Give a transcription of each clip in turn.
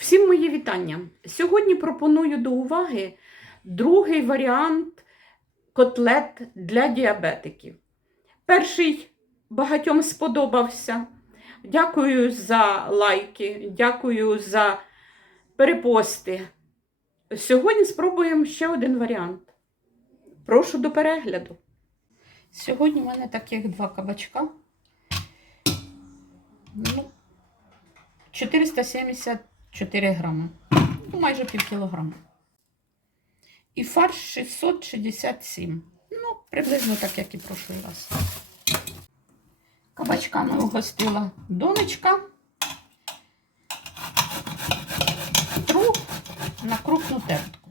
Всім мої вітання. Сьогодні пропоную до уваги другий варіант котлет для діабетиків. Перший багатьом сподобався. Дякую за лайки, дякую за перепости. Сьогодні спробуємо ще один варіант. Прошу до перегляду. Сьогодні в мене таких два кабачка. Ну, 474 грами. Ну, майже пів кілограма. І фарш 667. Ну, приблизно так, як і прошлий раз. Кабачками угостила донечка. Тру на крупну тертку.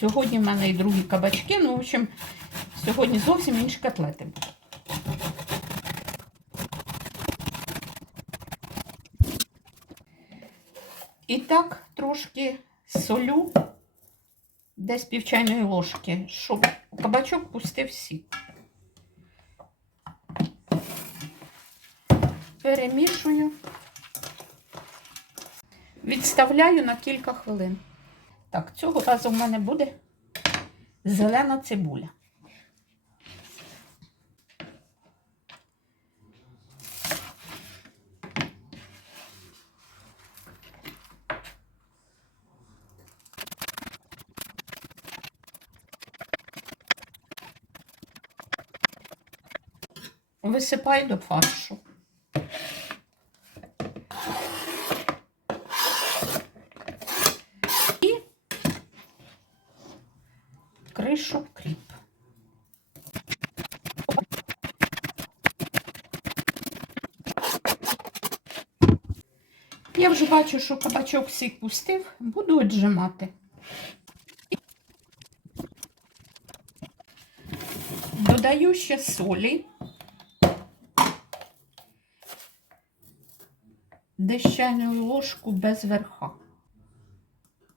Сьогодні в мене і другі кабачки, ну, в общем, сьогодні зовсім інші котлети будуть. І так трошки солю, десь пів чайної ложки, щоб кабачок пустив сік. Перемішую, відставляю на кілька хвилин. Так, цього разу в мене буде зелена цибуля. Висипаю до фаршу. І кришу кріп. Я вже бачу, що кабачок сік пустив, буду віджимати. Додаю ще солі. Десь чайну ложку без верха.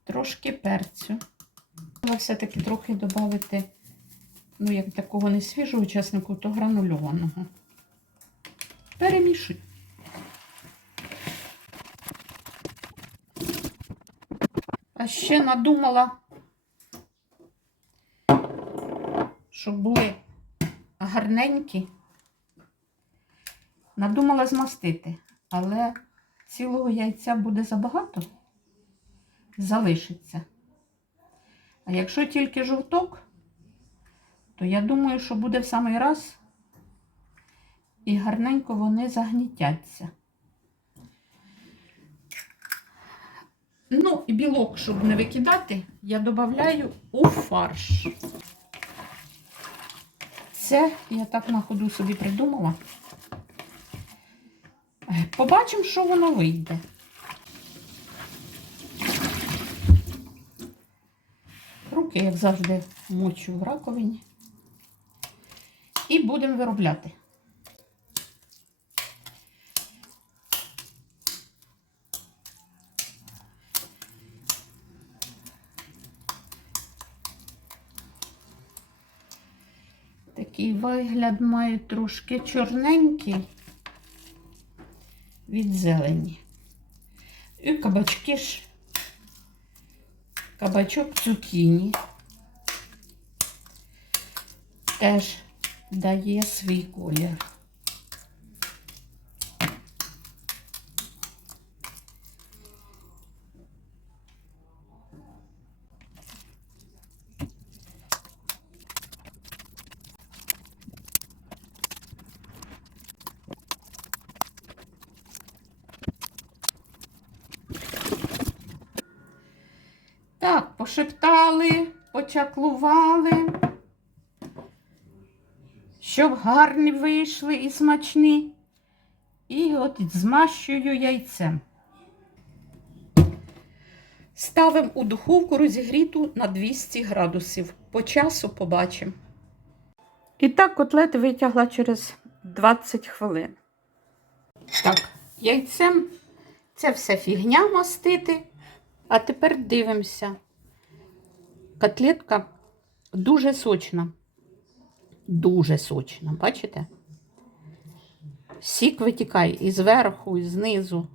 Трошки перцю. Треба все-таки трохи додати, ну, як такого не свіжого чеснику, то гранульованого. Перемішуй. А ще надумала, щоб були гарненькі. Надумала змастити, але цілого яйця буде забагато, залишиться. А якщо тільки жовток, то я думаю, що буде в самий раз і гарненько вони загнітяться. Ну, і білок, щоб не викидати, я додаю у фарш. Це я так на ходу собі придумала. Побачимо, що воно вийде. Руки, як завжди, мочу в раковині. І будемо виробляти. Такий вигляд має трошки чорненький від зелені. І кабачки ж, кабачок цукіні теж дає свій колір. Так, пошептали, почаклували, щоб гарні вийшли і смачні. І от змащую яйцем. Ставимо у духовку розігріту на 200 градусів. По часу побачимо. І так котлети витягла через 20 хвилин. Так, яйцем це все фігня мастити. А тепер дивимося. Котлетка дуже сочна. Дуже сочна, бачите? Сік витікає і зверху, і знизу.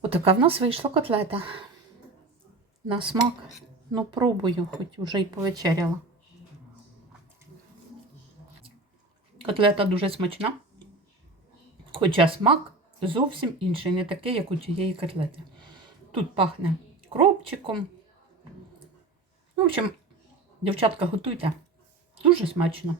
Отака в нас вийшла котлета. На смак. Ну, пробую, хоч вже й повечеряла. Котлета дуже смачна. Хоча смак зовсім інший, не такий, як у тієї котлети. Тут пахне кропчиком. Ну, в общем, дівчатка, готуйте. Дуже смачно.